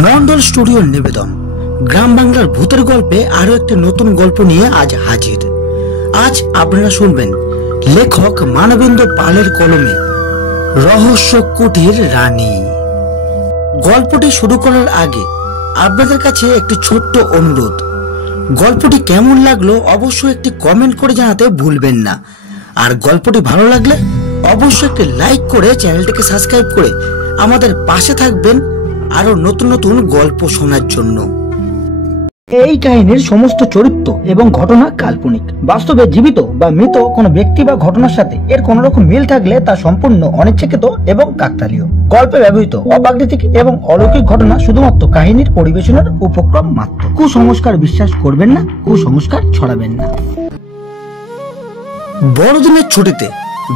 মন্ডল স্টুডিওর নিবেদন গ্রাম বাংলার ভূতের গল্পে আরো একটি নতুন গল্প নিয়ে আজ হাজির। আজ আপনারা শুনবেন লেখক মানবেন্দ্র পালের কলমে রহস্য কুটির রানী। গল্পটি শুরু করার আগে আপনাদের কাছে একটি ছোট্ট অনুরোধ, গল্পটি কেমন লাগলো অবশ্যই একটি কমেন্ট করে জানাতে ভুলবেন না। আর গল্পটি ভালো লাগলে অবশ্যই একটি লাইক করে চ্যানেলটিকে সাবস্ক্রাইব করে আমাদের পাশে থাকবেন আরো নতুন নতুন গল্প শোনার জন্য। এই কাহিনীর সমস্ত চরিত্র এবং ঘটনা কাল্পনিক। বাস্তবে জীবিত বা মৃত কোনো ব্যক্তি বা ঘটনার সাথে এর কোন রকম মিল থাকলে তা সম্পূর্ণ অনিচ্ছাকৃত এবং কাকতালীয়। গল্পে ব্যবহৃত অপ্রাকৃতিক এবং অলৌকিক ঘটনা শুধুমাত্র কাহিনীর পরিবেশনের উপক্রম মাত্র। কুসংস্কার বিশ্বাস করবেন না, কুসংস্কার ছড়াবেন না। বড়দিনের ছুটিতে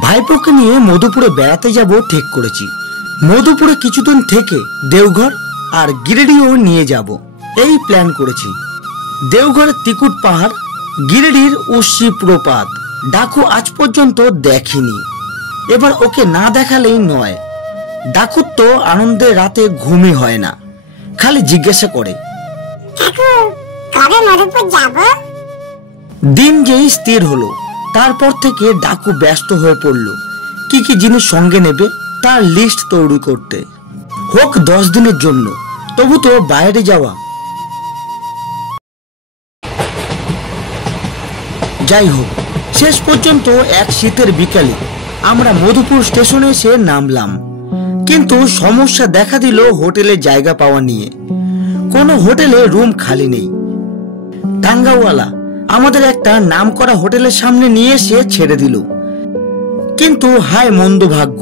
ভাইপোকে নিয়ে মধুপুরে বেড়াতে যাব ঠিক করেছি। মধুপুরে কিছুদিন থেকে দেওঘর আর গিরিডিও নিয়ে যাব এই প্ল্যান করেছি। দেওঘরের তিকুট পাহাড়, গিরিডির উশি প্রপাত ডাকু আজ পর্যন্ত দেখিনি। এবার ওকে না দেখালেই নয়। ডাকুর তো আনন্দের রাতে ঘুমই হয় না, খালি জিজ্ঞাসা করে দিন যেই স্থির হলো তারপর থেকে ডাকু ব্যস্ত হয়ে পড়লো কি কি জিনিস সঙ্গে নেবে তার লিস্ট তৈরি করতে। হোক 10 দিনের জন্য, তবু তো বাইরে যাওয়া। যাই হোক, শেষ পর্যন্ত এক শীতের বিকালে আমরা মধুপুর স্টেশনে এসে নামলাম। কিন্তু সমস্যা দেখা দিল হোটেলে জায়গা পাওয়া নিয়ে। কোনো হোটেলে রুম খালি নেই। টাঙ্গাওয়ালা আমাদের একটা নামকরা হোটেলের সামনে নিয়ে এসে ছেড়ে দিল। কিন্তু হায় মন্দ ভাগ্য,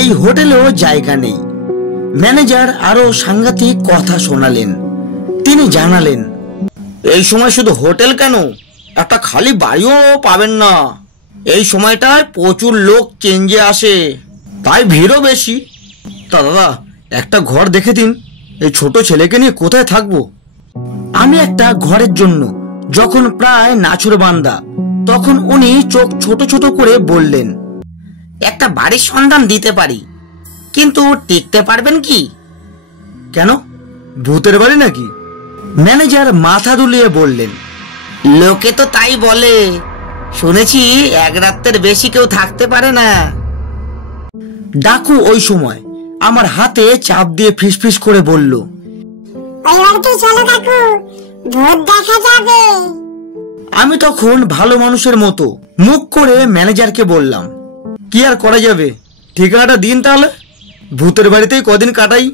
এই হোটেলেও জায়গা নেই। ম্যানেজার আরো সাংঘাতিক কথা শোনালেন। তিনি জানালেন, এই সময় শুধু হোটেল কেন, একটা খালি বাড়িও পাবেন না। এই সময়টায় প্রচুর লোক চেঞ্জে আসে, তাই ভিড়ও বেশি। তা দাদা, একটা ঘর দেখে দিন, এই ছোট ছেলেকে নিয়ে কোথায় থাকবো? আমি একটা ঘরের জন্য যখন প্রায় নাছুর বান্দা, তখন উনি চোখ ছোট ছোট করে বললেন, একটা বাড়ির সন্ধান দিতে পারি, কিন্তু টিকতে পারবেন কি? কেন, ভূতের বাড়ি নাকি? ম্যানেজার মাথা দুলিয়ে বললেন, লোকে তো তাই বলে, শুনেছি এক রাতের বেশি কেউ থাকতে পারে না। ডাকু ওই সময় আমার হাতে চাপ দিয়ে ফিসফিস করে বলল, আমি তখন ভালো মানুষের মতো মুখ করে ম্যানেজারকে বললাম, কি আর করা যাবে, ঠিকানাটা দিন তাহলে, ভূতের বাড়িতেই কদিন কাটাই।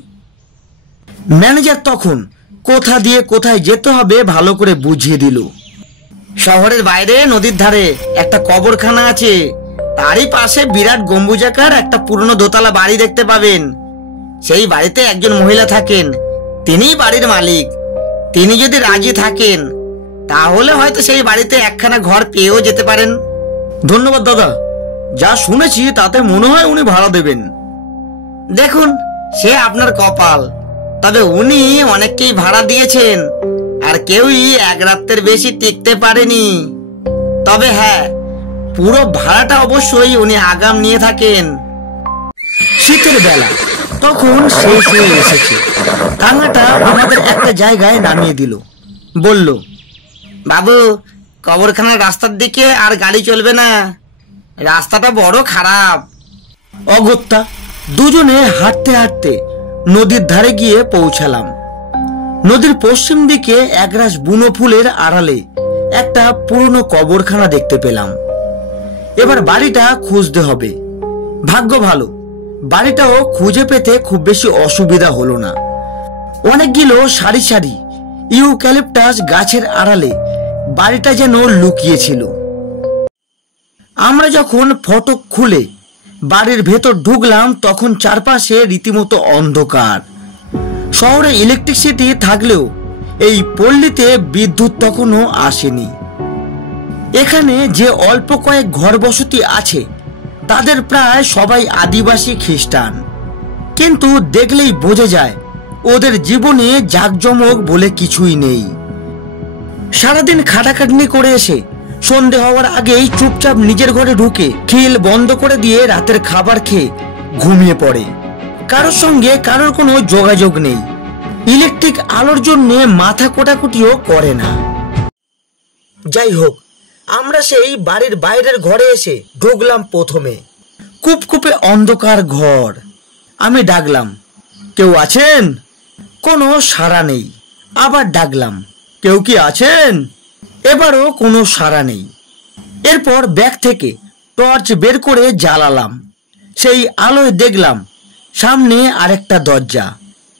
ম্যানেজার তখন কোথা দিয়ে কোথায় যেতে হবে ভালো করে বুঝিয়ে দিল। শহরের বাইরে নদীর ধারে একটা কবরখানা আছে, তারই পাশে বিরাট গম্বুজাকার একটা পুরনো দোতলা বাড়ি দেখতে পাবেন। সেই বাড়িতে একজন মহিলা থাকেন, তিনিই বাড়ির মালিক। তিনি যদি রাজি থাকেন তাহলে হয়তো সেই বাড়িতে একখানা ঘর পেয়েও যেতে পারেন। ধন্যবাদ দাদা, যা শুনেছি তাতে মনে হয় উনি ভাড়া দেবেন। দেখুন, সে আপনার কপাল। তবে উনি অনেককেই ভাড়া দিয়েছেন, আর কেউই এক রাতের বেশি টিকতে পারেনি। তবে হ্যাঁ, পুরো ভাড়াটা অবশ্যই উনি আগাম নিয়ে থাকেন। শীতের বেলা তখন শেষ হয়ে এসেছে। কাঙাটা আমাদের একটা জায়গায় নামিয়ে দিল। বলল, বাবু, কবরখানার রাস্তার দিকে আর গাড়ি চলবে না, রাস্তাটা বড় খারাপ। অগত্যা দুজনে হাঁটতে হাঁটতে নদীর ধারে গিয়ে পৌঁছালাম। নদীর পশ্চিম দিকে একরাশ বুনো ফুলের আড়ালে একটা পুরনো কবরখানা দেখতে পেলাম। এবার বাড়িটা খুঁজতে হবে। ভাগ্য ভালো, বাড়িটাও খুঁজে পেতে খুব বেশি অসুবিধা হলো না। অনেকগুলো সারি সারি ইউক্যালিপটাস গাছের আড়ালে বাড়িটা যেন লুকিয়েছিল। আমরা যখন ফটক খুলে বাড়ির ভেতর ঢুকলাম তখন চারপাশে রীতিমতো অন্ধকার। শহরে ইলেকট্রিসিটি থাকলেও এই পল্লীতে বিদ্যুৎ তখনও আসেনি। এখানে যে অল্প কয়েক ঘর বসতি আছে তাদের প্রায় সবাই আদিবাসী খ্রিস্টান, কিন্তু দেখলেই বোঝা যায় ওদের জীবনে জাঁকজমক বলে কিছুই নেই। সারাদিন খাটাখাটনি করে এসে সন্ধে হওয়ার আগেই চুপচাপ নিজের ঘরে ঢুকে খিল বন্ধ করে দিয়ে রাতের খাবার খেয়ে ঘুমিয়ে পড়ে। কারোর সঙ্গে কারোর কোনো যোগাযোগ নেই। ইলেকট্রিক আলোর জন্য মাথা কোটাকুটিও করে না। যাই হোক, আমরা সেই বাড়ির বাইরের ঘরে এসে ঢুকলাম। প্রথমে কুপকুপে অন্ধকার ঘর। আমি ডাকলাম, কেউ আছেন? কোনো সাড়া নেই। আবার ডাকলাম, কেউ কি আছেন? এবারও কোনো সাড়া নেই। এরপর ব্যাগ থেকে টর্চ বের করে জ্বালালাম। সেই আলোয় দেখলাম সামনে আরেকটা দরজা।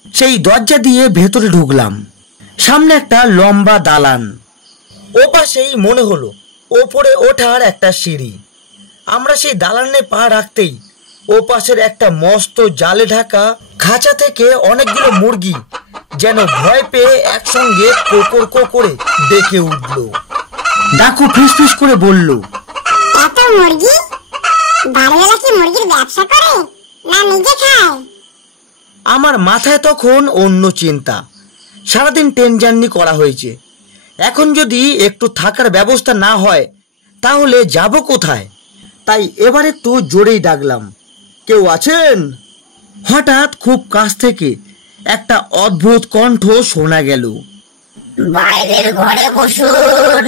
সেই দরজা দিয়ে ভেতরে ঢুকলাম। সামনে একটা লম্বা দালান। ওপাশেই মনে হলো ওপরে ওঠার একটা সিঁড়ি। আমরা সেই দালানে পা রাখতেই ওপাশের একটা মস্ত জালে ঢাকা খাঁচা থেকে অনেকগুলো মুরগি যেন ভয় পেয়ে একসঙ্গে কোকর করে ডেকে উঠল। ডাকু ফিসফিস করে বলল, এত মুরগি? বাড়িওয়ালা কি মুরগির ব্যবসা করে না নিজে খায়? আমার মাথায় তখন অন্য চিন্তা। সারাদিন ট্রেন জার্নি করা হয়েছে, এখন যদি একটু থাকার ব্যবস্থা না হয় তাহলে যাব কোথায়? তাই এবার একটু জোরেই ডাকলাম, কেউ আছেন? হঠাৎ খুব কাছ থেকে একটা অদ্ভুত কণ্ঠ শোনা গেল, বাইরের ঘরে বসুন।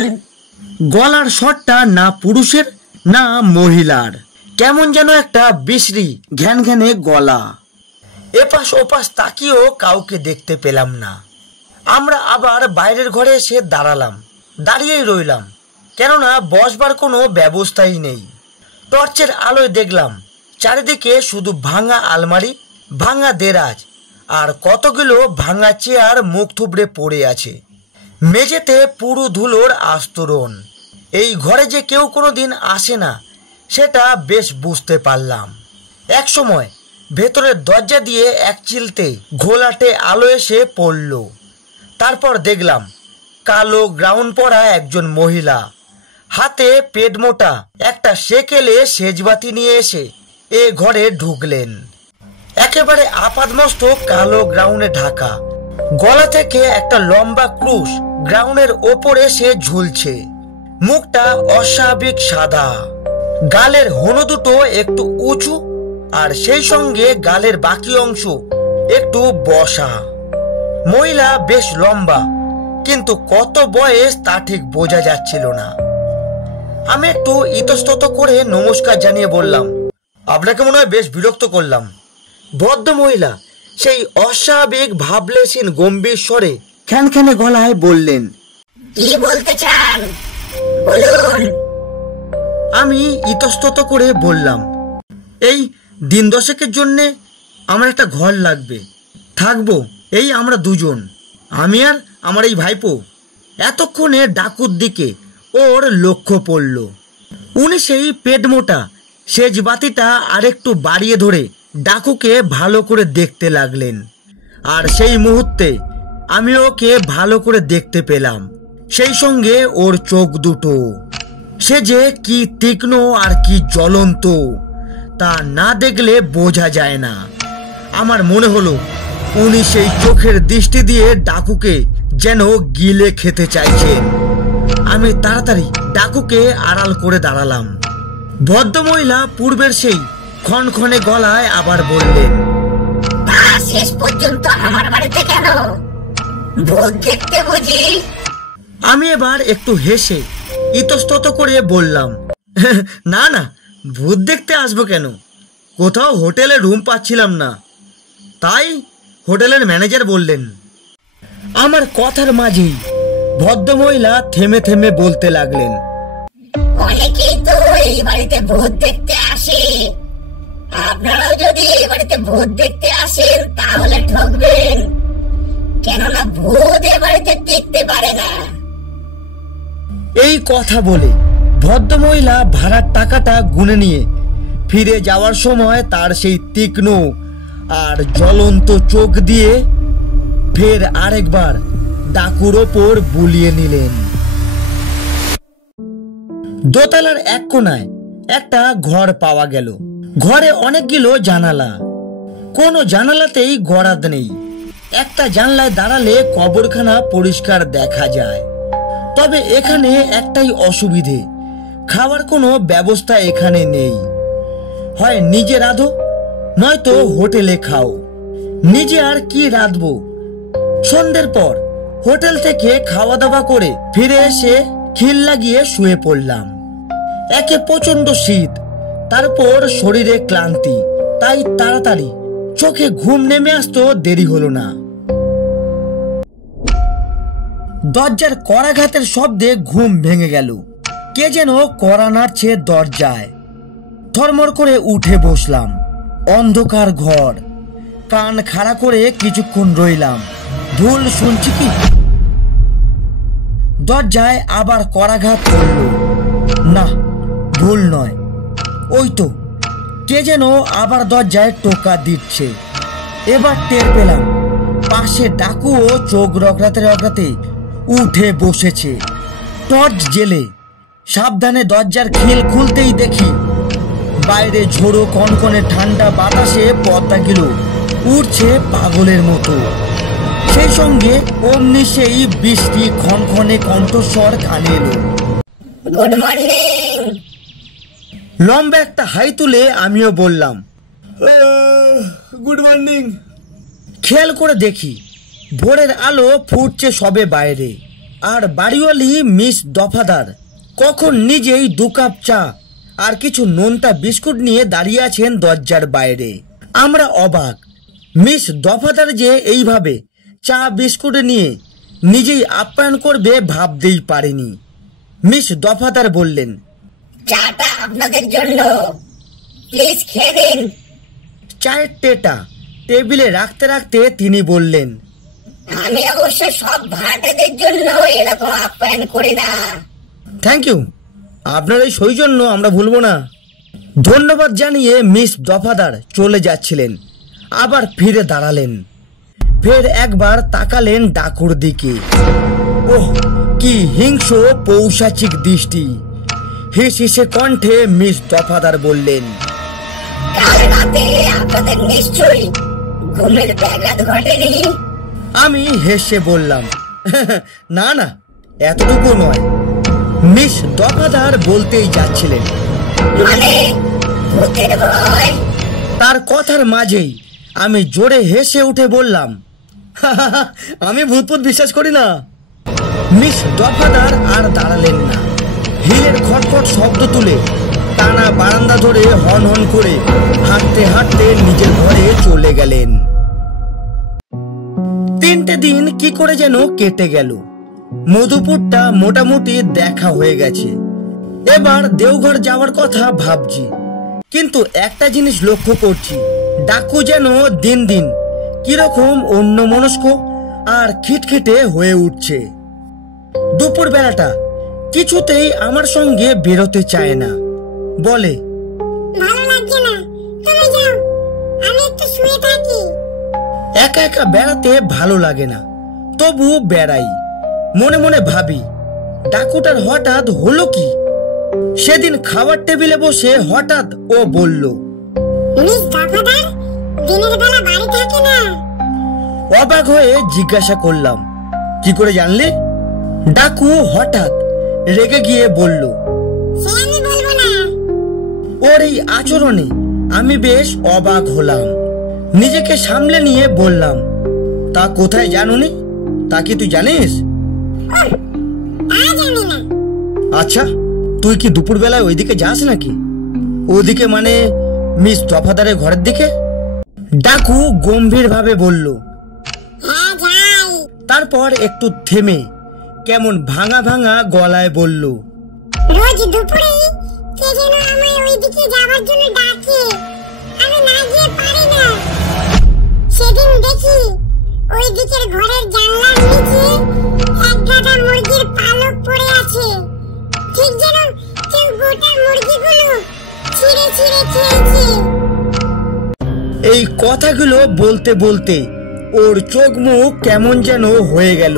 গলার স্বরটা না পুরুষের না মহিলার, কেমন যেন একটা বিশ্রী ঘ্যান ঘ্যানে গলা। এপাশ ওপাশ তাকিয়েও কাউকে দেখতে পেলাম না। আমরা আবার বাইরের ঘরে এসে দাঁড়ালাম। দাঁড়িয়েই রইলাম, কেননা বসবার কোনো ব্যবস্থাই নেই। টর্চের আলোয় দেখলাম চারিদিকে শুধু ভাঙা আলমারি, ভাঙা দেরাজ আর কতগুলো ভাঙা চেয়ার মুখ থুবড়ে পড়ে আছে। মেঝেতে পুরো ধুলোর আস্তরণ। এই ঘরে যে কেউ কোনোদিন আসে না সেটা বেশ বুঝতে পারলাম। এক সময় ভেতরের দরজা দিয়ে এক চিলতে ঘোলাটে আলো এসে পড়ল। তারপর দেখলাম কালো গ্রাউন পরা একজন মহিলা হাতে পেট মোটা একটা সেকেলে সেজবাতি নিয়ে এসে এ ঘরে ঢুকলেন। একেবারে আপাদমস্তক কালো গ্রাউনে ঢাকা, গলা থেকে একটা লম্বা ক্রুশ গ্রাউনের ওপরে এসে ঝুলছে। মুখটা অস্বাভাবিক সাদা, গালের হনু দুটো একটু উঁচু আর সেই সঙ্গে গালের বাকি অংশ একটু বসা। মহিলা বেশ লম্বা, কিন্তু কত বয়স তা ঠিক বোঝা যাচ্ছিল না। আমি একটু ইতস্তত করে নমস্কার জানিয়ে বললাম, আপনাকে মনে হয় বেশ বিরক্ত করলাম। ভদ্র মহিলা সেই অস্বাভাবিক ভাবলেশীন গম্ভীর স্বরে খ্যানখ্যানে গলায় বললেন, কি বলতে চান বলুন। আমি ইতস্তত করে বললাম, এই দিন দশেকের জন্যে আমার একটা ঘর লাগবে, থাকবো এই আমরা দুজন, আমি আর আমার এই ভাইপো। এতক্ষণে ডাকুর দিকে ওর লক্ষ্য পড়ল। উনি সেই পেট মোটা সেজ বাতিটা আরেকটু বাড়িয়ে ধরে ডাকুকে ভালো করে দেখতে লাগলেন। আর সেই মুহূর্তে আমি ওকে ভালো করে দেখতে পেলাম, সেই সঙ্গে ওর চোখ দুটো। সে যে কি তীক্ষ্ণ আর কি জ্বলন্ত তা না দেখলে বোঝা যায় না। আমার মনে হলো উনি সেই চোখের দৃষ্টি দিয়ে ডাকুকে যেন গিলে খেতে চাইছেন। আমি তাড়াতাড়ি ডাকুকে আড়াল করে দাঁড়ালাম। ভদ্রমহিলা পূর্বের সেই ক্ষণক্ষণে গলায় আবার বললেন, তা শেষ পর্যন্ত আমার বাড়িতে কেন? ভূত দেখতে বুঝি? আমি এবার একটু হেসে ইতস্তত করে বললাম, না না, ভূত দেখতে আসবো কেন? কোথাও হোটেলে রুম পাচ্ছিলাম না, তাই হোটেলের ম্যানেজার বললেন। আমার কথার মাঝেই ভদ্রমহিলা থেমে থেমে বলতে লাগলেন, অনেকেই তো এই বাড়িতে ভূত দেখতে আসে, আপনারাও যদি এই বাড়িতে ভূত দেখতে আসেন তাহলে ঠকবেন, কেননা ভূত এ বাড়িতে টিকতে পারে না। এই কথা বলে ভদ্রমহিলা ভাড়ার টাকাটা গুনে নিয়ে ফিরে যাওয়ার সময় তার সেই তীক্ষ্ণ আর জ্বলন্ত চোখ দিয়ে ফের আরেকবার ডাকুর ওপর বুলিয়ে নিলেন। দোতলার এক কোনায় একটা ঘর পাওয়া গেল। ঘরে অনেকগুলো জানালা, কোনো জানালাতেই গরাদ নেই। একটা জানলায় দাঁড়ালে কবরখানা পরিষ্কার দেখা যায়। তবে এখানে একটাই অসুবিধে, খাওয়ার কোনো ব্যবস্থা এখানে নেই। হয় নিজে রাঁধো নয়তো হোটেলে খাও। নিজে আর কি রাঁধবো, সন্ধ্যের পর হোটেল থেকে খাওয়া দাওয়া করে ফিরে এসে খিল লাগিয়ে শুয়ে পড়লাম। একে প্রচন্ড শীত, তারপর শরীরে ক্লান্তি, তাই তাড়াতাড়ি চোখে ঘুম নেমে আসতো দেরি হলো না। দরজার করাঘাতের শব্দে ঘুম ভেঙে গেল। কে যেন কড়া নাড়ছে দরজায়। থরমর করে উঠে বসলাম। অন্ধকার ঘর, কান খাড়া করে কিছুক্ষণ রইলাম। ভুল শুনছি কি? দরজায় আবার করাঘাত করল। না, ভুল নয়, ওই তো কে যেন আবার দরজায় টোকা দিচ্ছে। এবার টের পেলাম পাশে ডাকুও চোখ রগড়াতে রগড়াতে উঠে বসেছে, টর্চ জেলে। সাবধানে দরজার খিল খুলতেই দেখি বাইরে ঝোড়ো কনকনে ঠান্ডা বাতাসে পর্দাগুলো উড়ছে পাগলের মতো। সেই সঙ্গে অমনি সেই বৃষ্টি ক্ষণক্ষণে কণ্ঠস্বর কানে এলো। Good morning. লম্বা একটা হাই তুলে আমিও বললাম গুড মর্নিং। খেয়াল করে দেখি ভোরের আলো ফুটছে সবে বাইরে, আর বাড়িওয়ালি মিস দফাদার কখন নিজেই 2 কাপ চা আর কিছু নোনতা বিস্কুট নিয়ে দাঁড়িয়ে আছেন দরজার বাইরে। আমরা অবাক, মিস দফাদার যে এইভাবে চা বিস্কুট নিয়ে নিজেই আপ্যায়ন করবে ভাবতেই পারিনি। মিস দফাদার বললেন, চাটা আপনাদের জন্য, প্লিজ খেয়ে দিন। চায়ের টেটা টেবিলে রাখতে রাখতে তিনি বললেন, আমি অবশ্য সব ভাড়াটেদের জন্য এরকম আপ্যায়ন করি না। থ্যাংক ইউ, আপনার এই সৌজন্য আমরা ভুলবো না। ধন্যবাদ জানিয়ে মিস দফাদার চলে যাচ্ছিলেন, আবার ফিরে দাঁড়ালেন। ফের একবার তাকালেন ডাকুর দিকে। ওহ, কি হিংস্র পৌশাচিক দৃষ্টি। হিস হিসে কণ্ঠে মিস দফাদার বললেন, কাল রাতে আপনাদের নিশ্চয়ই ঘুমের ব্যাঘাত ঘটেনি। আমি হেসে বললাম, না না, এতটুকু নয়। মিস দফাদার বলতেই যাচ্ছিলেন, মানে ভূতের ভয়? তার কথার মাঝেই আমি জোরে হেসে উঠে বললাম, আমি ভূতপুত বিশ্বাস করি না। মিস দফাদার আর দাঁড়ালেন না। হিলের খটখট শব্দ তুলে টানা বারান্দা ধরে হন হন করে হাঁটতে হাঁটতে নিজের ঘরে চলে গেলেন। 3টে দিন কি করে যেন কেটে গেল। মধুপুরটা মোটামুটি দেখা হয়ে গেছে। এবার দেওঘর যাওয়ার কথা ভাবছি, কিন্তু একটা জিনিস লক্ষ্য করছি, ডাকু যেন দিন দিন কিরকম অন্যমনস্ক আর খিটখিটে হয়ে উঠছে। দুপুর বেলাটা কিছুতেই আমার সঙ্গে বেরোতে চায় না। বলে, ভালো লাগছে না, তুমি যাও, আমি একটু শুয়ে থাকি। একা একা বেড়াতে ভালো লাগে না, তবু বেড়াই। মনে মনে ভাবি, ডাকুটার হঠাৎ হলো কি? সেদিন খাবার টেবিলে বসে হঠাৎ ও বলল, মিস দফাদার দিনের বেলা বাড়ি থাকে না। অবাক হয়ে জিজ্ঞাসা করলাম, কি করে জানলি? ডাকু হঠাৎ রেগে গিয়ে বলল, সে আমি বলবো না। ওর এই আচরণে আমি বেশ অবাক হলাম। নিজেকে সামলে নিয়ে বললাম, তা কোথায় জানুনি? তা কি তুই জানিস? তা জানি না। আচ্ছা, তুই কি দুপুর বেলায় ওইদিকে যাস নাকি? ওদিকে মানে মিস দফাদারের ঘরের দিকে? ডাকু গম্ভীর ভাবে বলল। হ্যাঁ যাই। তারপর একটু থেমে কেমন ভাঙা ভাঙা গলায় বলল, রোজ দুপুরে কে যেন আমায় ওইদিকে যাওয়ার জন্য ডাকে, আমি না গিয়ে পারি না। সেদিন দেখি ওই দিকের ঘরের জানলার নিচে এক গাদা মুরগির পালক পড়ে আছে, ঠিক যেন কেউ গোটা মুরগিগুলো ছিঁড়ে ছিঁড়ে খেয়েছে। এই কথাগুলো বলতে বলতে ওর চোখ মুখ কেমন যেন হয়ে গেল।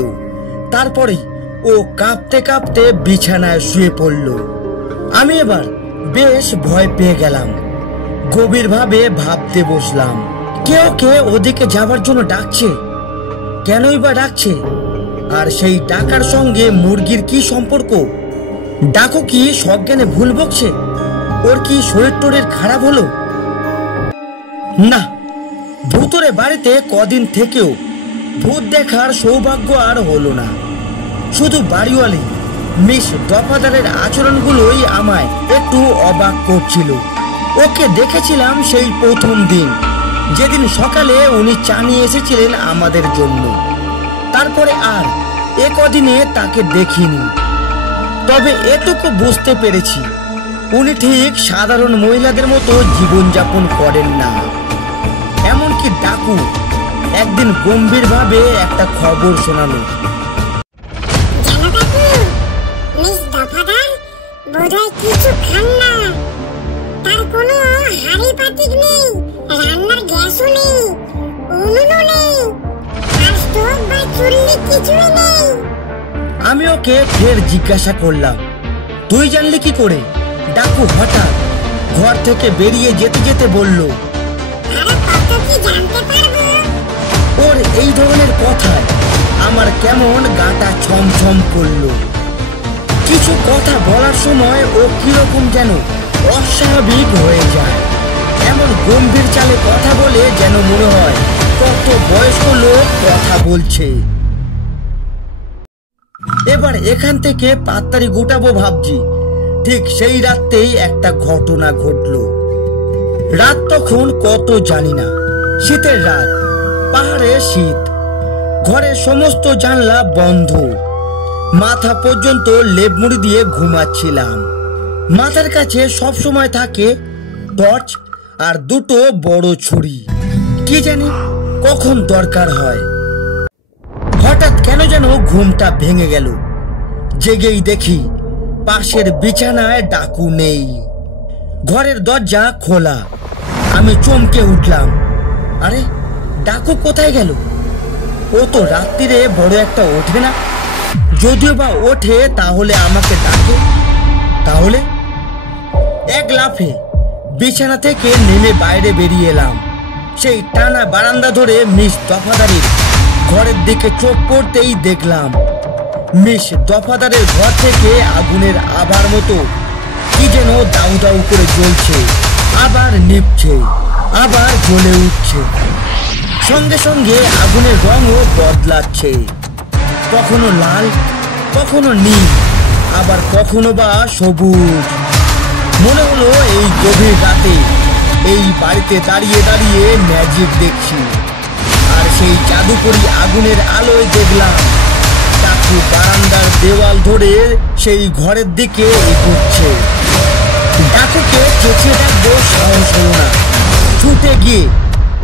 তারপরে ও কাঁপতে কাঁপতে বিছানায় শুয়ে পড়ল। আমি এবার বেশ ভয় পেয়ে গেলাম। গভীরভাবে ভাবতে বসলাম, কেউ কে ওদিকে যাবার জন্য ডাকছে, কেনই বা ডাকছে? আর সেই ডাকার সঙ্গে মুরগির কি সম্পর্ক? ডাকু কি সজ্ঞানে ভুল বকছে? ওর কি শরীর টরীর খারাপ হলো? না, ভূতরে বাড়িতে কদিন থেকেও ভূত দেখার সৌভাগ্য আর হলো না। শুধু বাড়িওয়ালি মিস দফাদারের আচরণগুলোই আমায় একটু অবাক করছিল। ওকে দেখেছিলাম সেই প্রথম দিন, যেদিন সকালে উনি চা নিয়ে এসেছিলেন আমাদের জন্য। তারপরে আর কদিনে তাকে দেখিনি। তবে এটুকু বুঝতে পেরেছি, উনি ঠিক সাধারণ মহিলাদের মতো জীবনযাপন করেন না। এমনকি ডাকু একদিন গম্ভীরভাবে একটা খবর শোনালো। জানো কাকু, মিস দফাদার বোধহয় কিছু খান না। তার কোনো হাঁড়ি পাতিক নেই, রান্নার গ্যাসও নেই, উনুনও নেই, আর স্টোভ বা চুল্লি কিছুই নেই। আমি ওকে ফের জিজ্ঞাসা করলাম, তুই জানলি কি করে? ডাকু হঠাৎ ঘর থেকে বেরিয়ে যেতে যেতে বলল, আরে কত কি জানতে পারবো। ওর এই ধরনের কথায় আমার কেমন গাটা ছমছম করলো। কিছু কথা বলার সময় ও কিরকম যেন অস্বাভাবিক হয়ে যায়। এমন গম্ভীর চালে কথা বলে যেন মনে হয় কত বয়স্ক লোক কথা বলছে। এবার এখান থেকে পাত্তারি গোটাবো ভাবছি। ঠিক সেই রাতেই একটা ঘটনা ঘটলো। রাত তখন কত জানি না, শীতের রাত, পাহাড়ে শীত, ঘরের সমস্ত জানলা বন্ধ, মাথা পর্যন্ত লেপ মুড়ি দিয়ে ঘুমাচ্ছিলাম। মাথার কাছে সব সময় থাকে টর্চ আর দুটো বড় ছুরি, কি জানি কখন দরকার হয়। হঠাৎ কেন যেন ঘুমটা ভেঙে গেল। জেগেই দেখি পাশের বিছানায় ডাকু নেই, ঘরের দরজা খোলা। আমি চমকে উঠলাম, আরে ডাকু কোথায় গেল? ও তো রাত্রিরে বড় একটা ওঠে না, যদিও বা ওঠে তাহলে আমাকে ডাকে। তাহলে এক লাফে বিছানা থেকে নেমে বাইরে বেরিয়ে এলাম। সেই টানা বারান্দা ধরে মিস দফাদারের ঘরের দিকে চোখ পড়তেই দেখলাম মিস দফাদারের ঘর থেকে আগুনের আভার মতো কি যেন দাউ দাউ করে জ্বলছে, আবার নিভছে, আবার জ্বলে উঠছে। সঙ্গে সঙ্গে আগুনের রঙও বদলাচ্ছে, কখনো লাল, কখনো নীল, আবার কখনো বা সবুজ। মনে হলো এই গভীর রাতে এই বাড়িতে দাঁড়িয়ে দাঁড়িয়ে ম্যাজিক দেখছি। আর সেই জাদুকরি আগুনের আলোয় দেখলাম ডাকু বারান্দার দেওয়াল ধরে সেই ঘরের দিকে এগোচ্ছে। ডাকুকে চেঁচিয়ে ডাকবো সাহস হলো না। ছুটে গিয়ে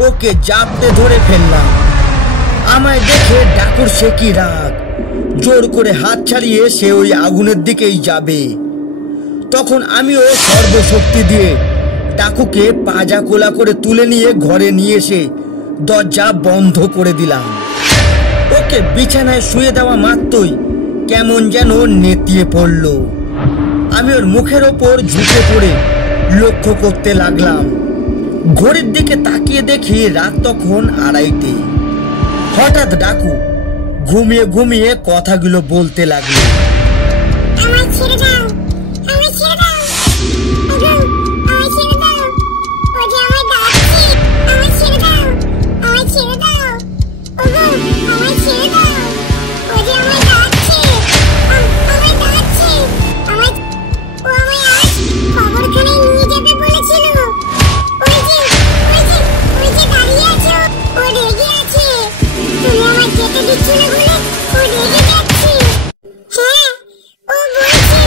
ওকে জাপটে ধরে ফেললাম। আমায় দেখে ডাকুর সে কি রাগ, জোর করে হাত ছাড়িয়ে সে ওই আগুনের দিকেই যাবে। তখন আমিও সর্বশক্তি দিয়ে ডাকুকে পাজা কোলা করে তুলে নিয়ে ঘরে নিয়ে এসে দরজা বন্ধ করে দিলাম। ওকে বিছানায় শুয়ে দেওয়া মাত্রই কেমন যেন নেতিয়ে পড়ল। আমি ওর মুখের ওপর ঝুঁকে পড়ে লক্ষ্য করতে লাগলাম। ঘড়ির দিকে তাকিয়ে দেখি রাত তখন 2:30। হঠাৎ ডাকু ঘুমিয়ে ঘুমিয়ে কথাগুলো বলতে লাগলো, আমায় ছেড়ে দাও, আমায় ছেড়ে দাও, ওগো আমায় ছেড়ে দাও, ও যে আমায় ডাকছে, আমায় ছেড়ে দাও, আমায় ছেড়ে দাও, ওগো আমায় ছেড়ে দাও, ও যে আমায় ডাকছে, আমায় ডাকছে, আমায়, ও আমায় আজ খবরখানায় নিয়ে যেতে বলেছিল। ওই যে দাঁড়িয়ে আছে, ও রেগে আছে, তুমি আমায় যেতে দিচ্ছ না বলে ও রেগে যাচ্ছে। হ্যাঁ, ও বলছে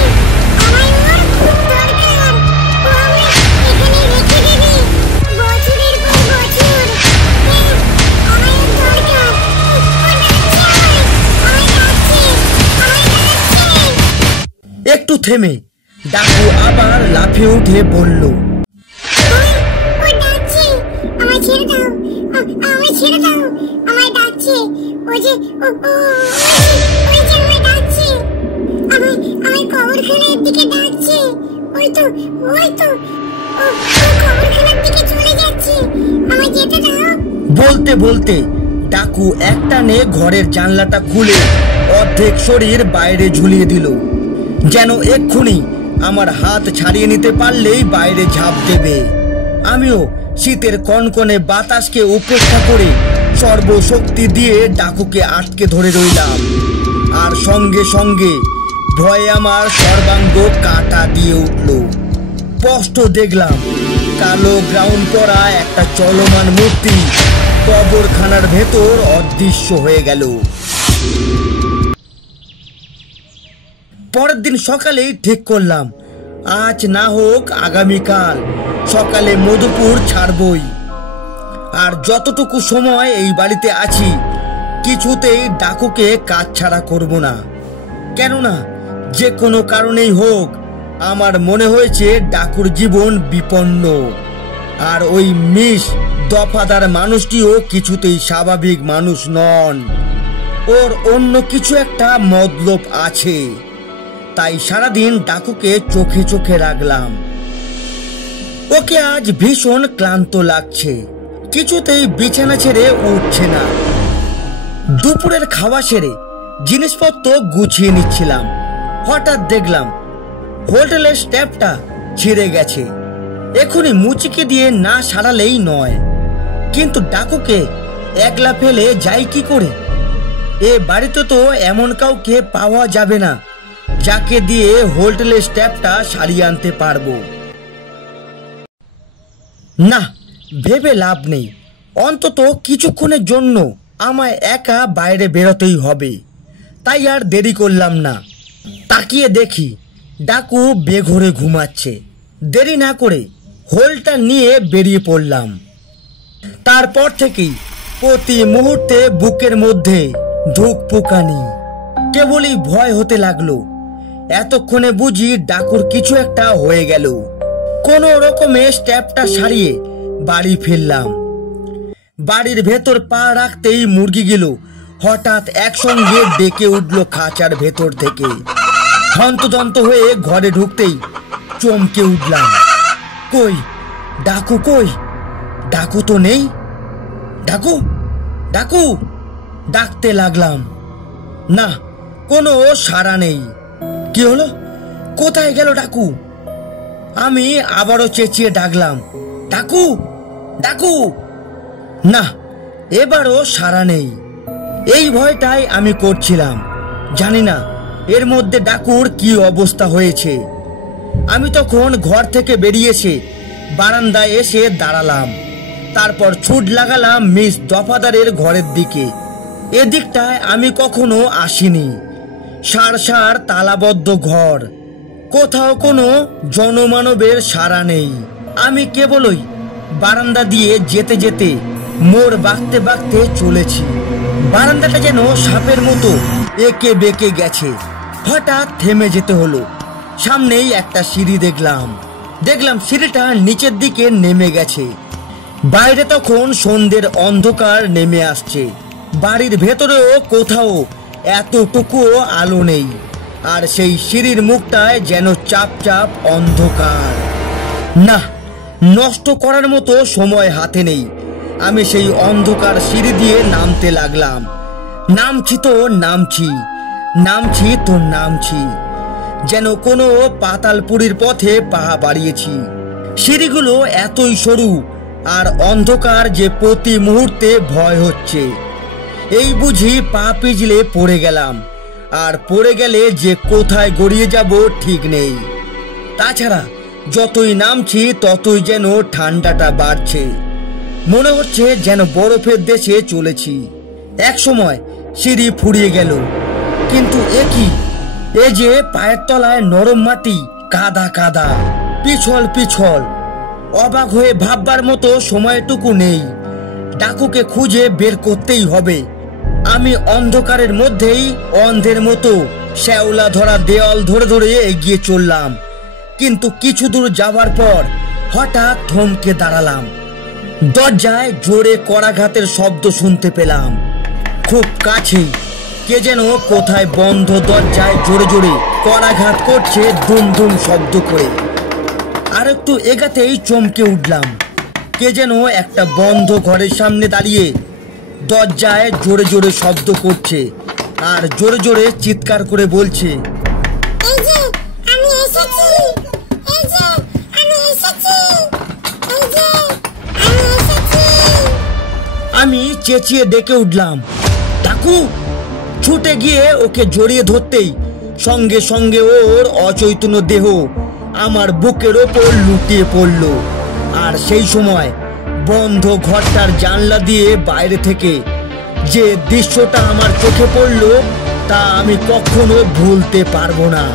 আমায় ওর খুব দরকার, ও আমায় এখানে রেখে দেবে বছরের পর বছর। হ্যাঁ, আমায় ওর দরকার, ও ডাকছে আমায় ডাকছে, আমায় ডাকছে। একটু থেমে ডাকু আবার লাফিয়ে উঠে বলল, হ্যাঁ, ও ডাকছে, আমায় ছেড়ে দাও, আমায় ছেড়ে দাও, আমায় ডাকছে, ও যে ওই যে আমায় ডাকছে, আমায় কবরখানার দিকে ডাকছে, ওই তো ও কবরখানার দিকে চলে যাচ্ছে, আমায় যেতে দাও। বলতে বলতে ডাকু একটানে ঘরের জানলাটা খুলে অর্ধেক শরীর বাইরে ঝুলিয়ে দিল, যেন এক্ষুনি আমার হাত ছাড়িয়ে নিতে পারলেই বাইরে ঝাঁপ দেবে। আমিও শীতের কনকনে বাতাসকে উপেক্ষা করে সর্বশক্তি দিয়ে ডাকুকে আটকে ধরে রইলাম। আর সঙ্গে সঙ্গে ভয়ে আমার সর্বাঙ্গ কাঁটা দিয়ে উঠল। স্পষ্ট দেখলাম কালো গ্রাউন্ড করা একটা চলমান মূর্তি কবরখানার ভেতর অদৃশ্য হয়ে গেল। পরের দিন সকালেই ঠিক করলাম, আজ না হোক আগামীকাল সকালে মধুপুর ছাড়বই। আর যতটুকু সময় এই বাড়িতে আছি কিছুতেই ডাকুকে কাজ ছাড়া করব না। কেননা যে কোনো কারণেই হোক আমার মনে হয়েছে ডাকুর জীবন বিপন্ন। আর ওই মিস দফাদার মানুষটিও কিছুতেই স্বাভাবিক মানুষ নন, ওর অন্য কিছু একটা মতলব আছে। তাই সারাদিন ডাকুকে চোখে চোখে রাখলাম। ওকে আজ ভীষণ ক্লান্ত লাগছে, কিছুতেই বিছানা ছেড়ে উঠছে না। দুপুরের খাওয়া সেরে জিনিসপত্র গুছিয়ে নিচ্ছিলাম, হঠাৎ দেখলাম হোটেলের স্ট্যাপটা ছিঁড়ে গেছে। এখনই মুচিকে দিয়ে না সারালেই নয়। কিন্তু ডাকুকে একলা ফেলে যাই কি করে? এ বাড়িতে তো এমন কাউকে পাওয়া যাবে না যাকে দিয়ে হোটেলের স্ট্যাপটা সারিয়ে আনতে পারবো। না, ভেবে লাভ নেই, অন্তত কিছুক্ষণের জন্য আমায় একা বাইরে বেরোতেই হবে। তাই আর দেরি করলাম না। তাকিয়ে দেখি ডাকু বেঘরে ঘুমাচ্ছে। দেরি না করে হোলটা নিয়ে বেরিয়ে পড়লাম। তারপর থেকেই প্রতি মুহূর্তে বুকের মধ্যে ধুকপুকানি, কেবলই ভয় হতে লাগলো। এতক্ষণে বুঝি ডাকুর কিছু একটা হয়ে গেল। কোনো রকমে স্ট্যাপটা সারিয়ে বাড়ি ফিরলাম। বাড়ির ভেতর পা রাখতেই মুরগিগুলো হঠাৎ একসঙ্গে ডেকে উঠল খাঁচার ভেতর থেকে। হন্তদন্ত হয়ে ঘরে ঢুকতেই চমকে উঠলাম। কই ডাকু, কই ডাকু তো নেই। ডাকু, ডাকু ডাকতে লাগলাম, না কোনো সাড়া নেই। কি হলো, কোথায় গেল ডাকু? আমি আবারও চেঁচিয়ে ডাকলাম, ডাকু, ডাকু। না, এবারও সাড়া নেই। এই ভয়টাই আমি করছিলাম। জানি না এর মধ্যে ডাকুর কি অবস্থা হয়েছে। আমি তখন ঘর থেকে বেরিয়েছে বারান্দায় এসে দাঁড়ালাম। তারপর ছুট লাগালাম মিস দফাদারের ঘরের দিকে। এদিকটায় আমি কখনো আসিনি। সার সার তালাবদ্ধ ঘর, কোথাও কোনো জনমানবের সাড়া নেই। আমি কেবলই বারান্দা দিয়ে যেতে যেতে মোড় বাঁকতে বাঁকতে চলেছি। বারান্দাটা যেন সাপের মতো একে বেঁকে গেছে। হঠাৎ থেমে যেতে হলো। সামনেই একটা সিঁড়ি দেখলাম সিঁড়িটা নিচের দিকে নেমে গেছে। বাইরে তখন সন্ধ্যের অন্ধকার নেমে আসছে। বাড়ির ভেতরেও কোথাও এতটুকুও আলো নেই। আর সেই সিঁড়ির মুখটায় যেন চাপ চাপ অন্ধকার। না, নষ্ট করার মতো সময় হাতে নেই। আমি সেই অন্ধকার সিঁড়ি দিয়ে নামতে লাগলাম। নামছি তো নামছি, নামছি তো নামছি, যেন কোনো পাতালপুরীর পথে পা বাড়িয়েছি। সিঁড়িগুলো এতই সরু আর অন্ধকার যে প্রতি মুহূর্তে ভয় হচ্ছে। এই বুঝি পা পিছলে পড়ে গেলাম, আর পড়ে গেলে যে কোথায় গড়িয়ে যাব ঠিক নেই। তাছাড়া যতই নামছি ততই যেন ঠান্ডাটা বাড়ছে। মনে হচ্ছে যেন বরফের দেশে চলেছি। এক সময় সিঁড়ি ফুরিয়ে গেল, কিন্তু এ কি? এ যে পায়ের তলায় নরম মাটি, কাদা কাদা, পিছল পিছল। অবাক হয়ে ভাববার মতো সময়টুকু নেই। ডাকুকে খুঁজে বের করতেই হবে। আমি অন্ধকারের মধ্যেই অন্ধের মতো শ্যাওলা ধরা দেওয়াল ধরে ধরে এগিয়ে চললাম। কিন্তু কিছু দূর যাওয়ার পর হঠাৎ থমকে দাঁড়ালাম। দরজায় জোরে করাঘাতের শব্দ শুনতে পেলাম। খুব কাছেই কে যেন কোথায় বন্ধ দরজায় জোরে জোরে করাঘাত করছে, ধুম ধুম শব্দ করে। আর একটু এগাতেই চমকে উঠলাম। কে যেন একটা বন্ধ ঘরের সামনে দাঁড়িয়ে দরজায় জোরে জোরে শব্দ করছে আর জোরে জোরে চিৎকার করে বলছে, এই যে আমি এসেছি, এই যে আমি এসেছি, এই যে আমি আমি চেঁচিয়ে ডেকে উঠলাম, ডাকু। ছুটে গিয়ে ওকে জড়িয়ে ধরতেই সঙ্গে সঙ্গে ওর অচৈতন্য দেহ আমার বুকের ওপর লুটিয়ে পড়ল। আর সেই সময় বন্ধ ঘরটার জানলা দিয়ে বাইরে থেকে যে দৃশ্যটা আমার চোখে পড়ল তা আমি কখনো ভুলতে পারবো না।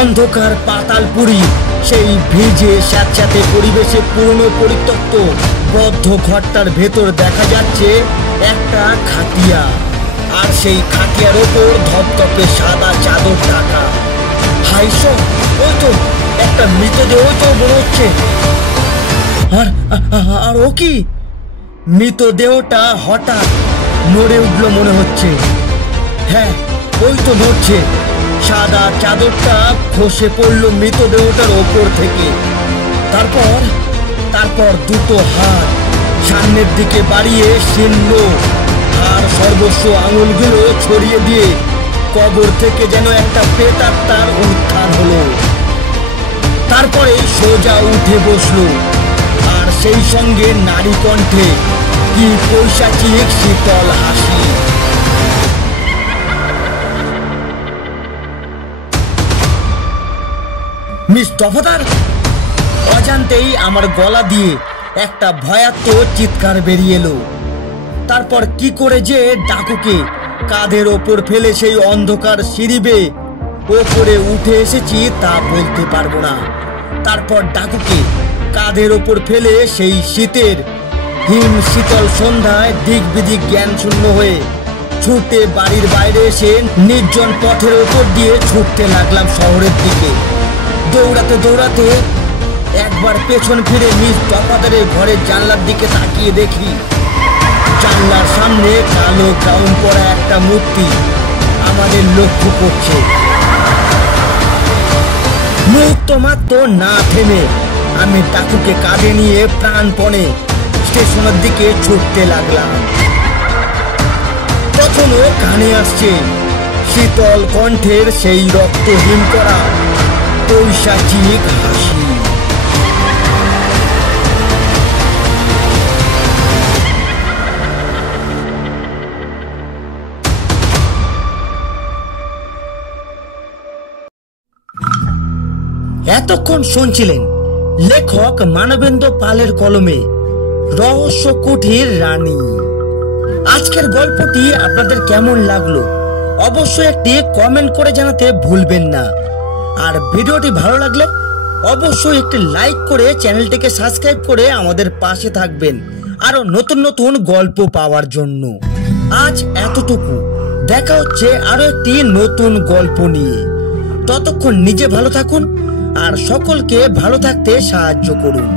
অন্ধকার পাতালপুরি সেই ভিজে স্যাঁতস্যাঁতে পরিবেশে পুরনো পরিত্যক্ত বদ্ধ ঘরটার ভেতর দেখা যাচ্ছে একটা খাটিয়া, আর সেই খাটিয়ার ওপর ধপধপে সাদা চাদর ঢাকা। হাইস, ওই তো একটা মৃতদেহ তো মনে হচ্ছে। আর ও কি? মৃতদেহটা হঠাৎ নড়ে উঠল মনে হচ্ছে। হ্যাঁ, ওই তো নড়ছে। সাদা চাদরটা খসে পড়ল মৃতদেহটার ওপর থেকে। তারপর দুটো হাত সামনের দিকে বাড়িয়ে শিরল, আর সর্বস্ব আঙুলগুলো ছড়িয়ে দিয়ে কবর থেকে যেন একটা প্রেতাত্মার উত্থান হলো। তারপরে সোজা উঠে বসলো, আর সেই সঙ্গে নারী কণ্ঠে কি পৈশাচিক শীতল হাসি। মিস দফাদার! অজান্তেই আমার গলা দিয়ে একটা ভয়ার্থ চিৎকার বেরিয়ে এলো। তারপর কি করে যে ডাকুকে কাঁধের ওপর ফেলে সেই অন্ধকার সিঁড়ি বেয়ে ওপরে উঠে এসেছি তা বলতে পারবো না। তারপর ডাকুকে কাঁধের ওপর ফেলে সেই শীতের হিম শীতল সন্ধ্যায় দিক বিদিক জ্ঞান শূন্য হয়ে ছুটে বাড়ির বাইরে এসে নির্জন পথের ওপর দিয়ে ছুটতে লাগলাম শহরের দিকে। দৌড়াতে দৌড়াতে একবার পেছন ফিরে মিস দফাদারের ঘরের জানলার দিকে তাকিয়ে দেখি জানলার সামনে কালো গাউন পরা একটা মূর্তি আমাদের লক্ষ্য করছে। মুহূর্ত মাত্র না থেমে আমি ডাকুকে কাঁধে নিয়ে প্রাণপণে স্টেশনের দিকে ছুটতে লাগলাম। তখনও কানে আসছে শীতল কণ্ঠের সেই রক্তহীন করা পৈশাচিক হাসি। এতক্ষণ শুনছিলেন লেখক মানবেন্দ্র পালের কলমে রহস্য কুঠির রানী। আজকের গল্পটি আপনাদের কেমন লাগলো অবশ্যই একটি কমেন্ট করে জানাতে ভুলবেন না। আর ভিডিওটি ভালো লাগলে অবশ্যই একটি লাইক করে চ্যানেলটিকে সাবস্ক্রাইব করে আমাদের পাশে থাকবেন আরো নতুন নতুন গল্প পাওয়ার জন্য। আজ এতটুকু, দেখা হচ্ছে আরো একটি নতুন গল্প নিয়ে। ততক্ষণ নিজে ভালো থাকুন আর সকলকে ভালো থাকতে সাহায্য করুন।